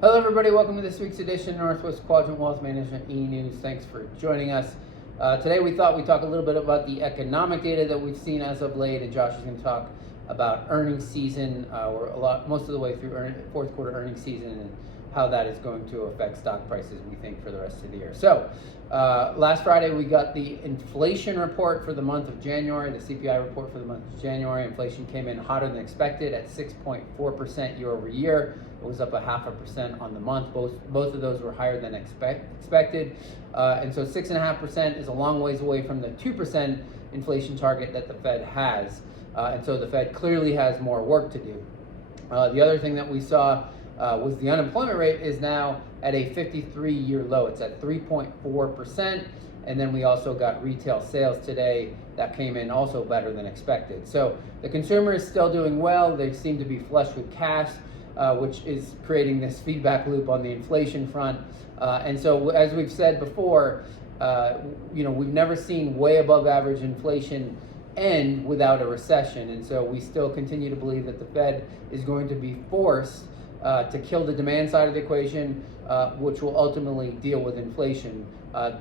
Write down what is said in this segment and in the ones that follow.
Hello, everybody. Welcome to this week's edition of Northwest Quadrant Wealth Management E-News. Thanks for joining us. Today, we thought we'd talk a little bit about the economic data that we've seen as of late, and Josh is going to talk about earnings season. We're most of the way through fourth quarter earnings season and how that is going to affect stock prices, we think, for the rest of the year. So, last Friday, we got the inflation report for the month of January, the CPI report for the month of January. Inflation came in hotter than expected at 6.4% year over year. It was up 0.5% on the month. Both of those were higher than expected. And so 6.5% is a long ways away from the 2% inflation target that the Fed has. And so the Fed clearly has more work to do. The other thing that we saw was the unemployment rate is now at a 53-year low. It's at 3.4%. And then we also got retail sales today that came in also better than expected. So the consumer is still doing well. They seem to be flush with cash, which is creating this feedback loop on the inflation front. And so, as we've said before, we've never seen way above average inflation end without a recession. And so we still continue to believe that the Fed is going to be forced to kill the demand side of the equation, which will ultimately deal with inflation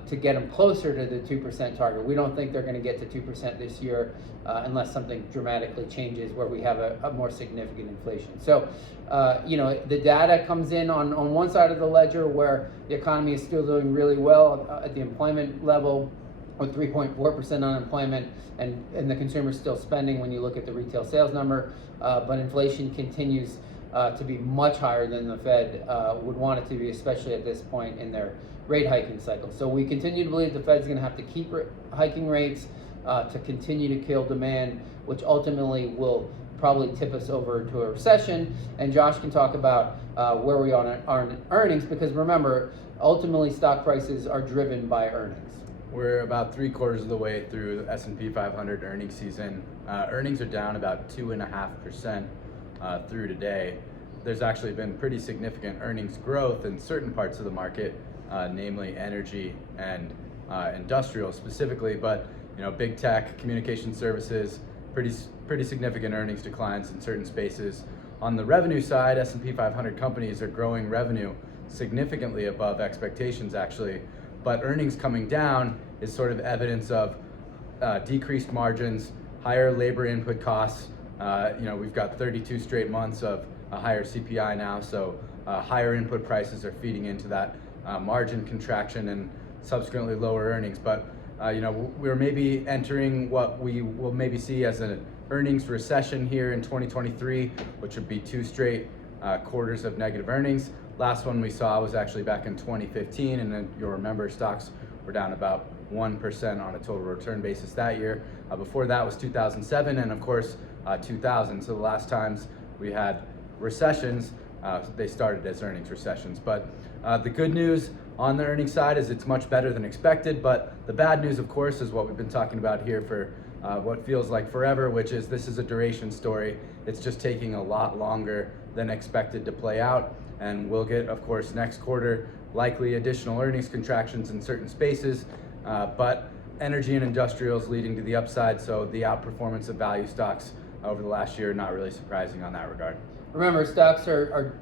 to get them closer to the 2% target. We don't think they're going to get to 2% this year unless something dramatically changes where we have a more significant inflation. So, the data comes in on one side of the ledger where the economy is still doing really well at the employment level with 3.4% unemployment, and the consumer is still spending when you look at the retail sales number, but inflation continues to be much higher than the Fed would want it to be, especially at this point in their rate hiking cycle. So we continue to believe the Fed's going to have to keep hiking rates to continue to kill demand, which ultimately will probably tip us over to a recession. And Josh can talk about where we are on earnings, because remember, ultimately stock prices are driven by earnings. We're about 3/4 of the way through the S&P 500 earnings season. Earnings are down about 2.5% through today. There's actually been pretty significant earnings growth in certain parts of the market, namely energy and industrial specifically, but big tech, communication services, pretty significant earnings declines in certain spaces. On the revenue side, S&P 500 companies are growing revenue significantly above expectations actually, but earnings coming down is sort of evidence of decreased margins, higher labor input costs. We've got 32 straight months of a higher CPI now, so higher input prices are feeding into that margin contraction and subsequently lower earnings. But we're maybe entering what we will maybe see as an earnings recession here in 2023, which would be 2 straight quarters of negative earnings. Last one we saw was actually back in 2015, and then you'll remember stocks were down about 1% on a total return basis that year. Before that was 2007, and of course 2000. So the last times we had recessions, they started as earnings recessions. But the good news on the earnings side is it's much better than expected, but the bad news, of course, is what we've been talking about here for what feels like forever, which is this is a duration story. It's just taking a lot longer than expected to play out, and we'll get, of course, next quarter likely additional earnings contractions in certain spaces, but energy and industrials leading to the upside, so the outperformance of value stocks over the last year, not really surprising on that regard. Remember, stocks are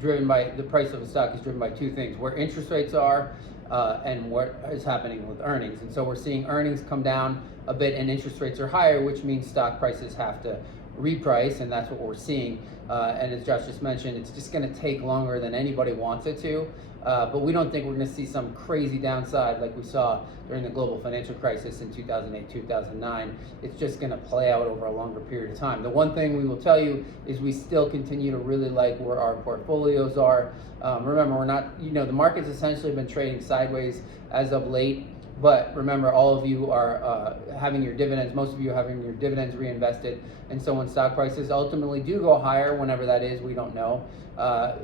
driven by, the price of a stock is driven by two things: where interest rates are and what is happening with earnings. And so we're seeing earnings come down a bit and interest rates are higher, which means stock prices have to reprice, and that's what we're seeing. And as Josh just mentioned, it's just going to take longer than anybody wants it to. But we don't think we're going to see some crazy downside like we saw during the global financial crisis in 2008, 2009. It's just going to play out over a longer period of time. The one thing we will tell you is we still continue to really like where our portfolios are. Remember, we're not, the market's essentially been trading sideways as of late. But remember, all of you are having your dividends, most of you are having your dividends reinvested. And so when stock prices ultimately do go higher, whenever that is, we don't know,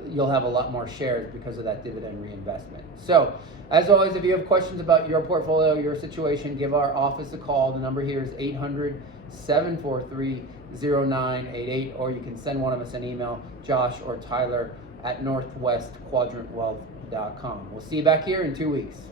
you'll have a lot more shares because of that dividend reinvestment. So as always, if you have questions about your portfolio, your situation, give our office a call. The number here is 800-743-0988, or you can send one of us an email, Josh or Tyler at northwestquadrantwealth.com. We'll see you back here in 2 weeks.